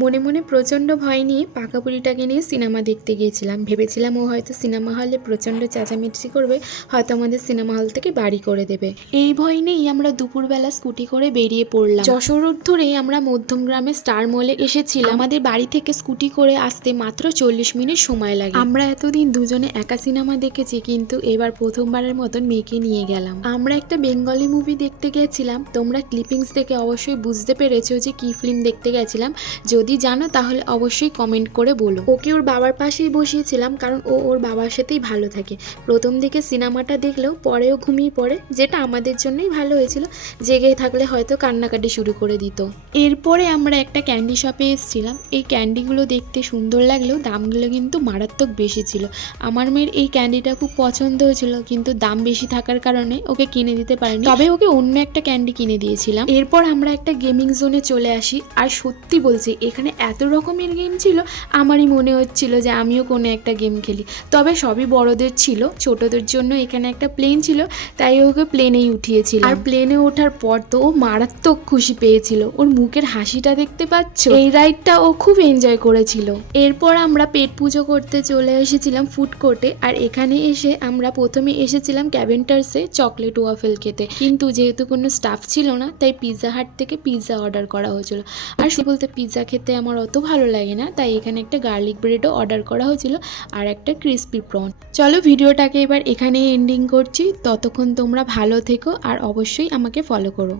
মনে মনে প্রচণ্ড ভয় নিয়ে পাকাপুরিটাকে নিয়ে সিনেমা দেখতে গিয়েছিলাম। ভেবেছিলাম ও হয়তো সিনেমা হলে প্রচণ্ড চেঁচামেচি করবে, হয়তো আমাদের সিনেমা হল থেকে বাড়ি করে দেবে। এই ভয় নিয়েই আমরা দুপুরবেলা স্কুটি করে বেরিয়ে পড়লাম। যশোর রোড ধরেই আমরা মধ্যমগ্রামে স্টার মলে এসেছিলাম। আমাদের বাড়ি থেকে স্কুটি করে আসতে মাত্র 40 মিনিট সময় লাগে। আমরা এতদিন দুজনে একা সিনেমা দেখেছি, কিন্তু এবার প্রথমবারের মতন মেয়েকে নিয়ে গেলাম। আমরা একটা বেঙ্গলি মুভি দেখতে গেছিলাম। তোমরা ক্লিপিংস দেখে অবশ্যই বুঝতে পেরেছো যে কি ফিল্ম দেখতে গেছিলাম। যদি জানো তাহলে অবশ্যই কমেন্ট করে বলো। ওকে ওর বাবার পাশেই বসিয়েছিলাম, কারণ ও ওর বাবার সাথেই ভালো থাকে। প্রথম দিকে সিনেমাটা দেখলেও পরেও ঘুমিয়ে পড়ে, যেটা আমাদের জন্যই ভালো হয়েছিল। জেগে থাকলে হয়তো কান্নাকাটি শুরু করে দিত। এরপরে আমরা একটা ক্যান্ডি শপে এসেছিলাম। এই ক্যান্ডিগুলো দেখতে সুন্দর লাগলেও দামগুলো কিন্তু মারাত্মক বেশি ছিল। আমার মেয়ের এই ক্যান্ডিটা খুব পছন্দ হয়েছিল, কিন্তু দাম বেশি থাকার কারণে ওকে কিনে দিতে পারিনি। তবে ওকে অন্য একটা ক্যান্ডি কিনে দিয়েছিলাম। এরপর আমরা একটা গেমিং জোনে চলে আসি। আর সত্যি বলছি, এখানে এত রকমের গেম ছিল, আমারই মনে হচ্ছিল যে আমিও কোনো একটা গেম খেলি। তবে সবই বড়দের ছিল, ছোটদের জন্য এখানে একটা প্লেন ছিল, তাই ওকে প্লেনেই উঠিয়েছিল। আর প্লেনে ওঠার পর তো ও মারাত্মক খুশি পেয়েছিল। ওর মুখের হাসিটা দেখতে পাচ্ছ। এই রাইডটা ও খুব এনজয় করেছিল। এরপর আমরা পেট পুজো করতে চলে এসেছিলাম ফুড কোর্টে। আর এখানে এসে আমরা প্রথমে এসেছিলাম ক্যাভেন্টার্সে চকলেট ওয়াফেল খেতে, কিন্তু যেহেতু কোনো স্টাফ ছিল না, তাই পিৎজা হাট থেকে পিৎজা অর্ডার করা হয়েছিল। আর সে বলতে পিৎজা খেতে আমার অত ভালো লাগে না, তাই এখানে একটা গার্লিক ব্রেডও অর্ডার করা হয়েছিল আর একটা ক্রিসপি প্রন। চলো ভিডিওটাকে এবার এখানেই এন্ডিং করছি। ততক্ষণ তোমরা ভালো থেকো আর অবশ্যই আমাকে ফলো করো।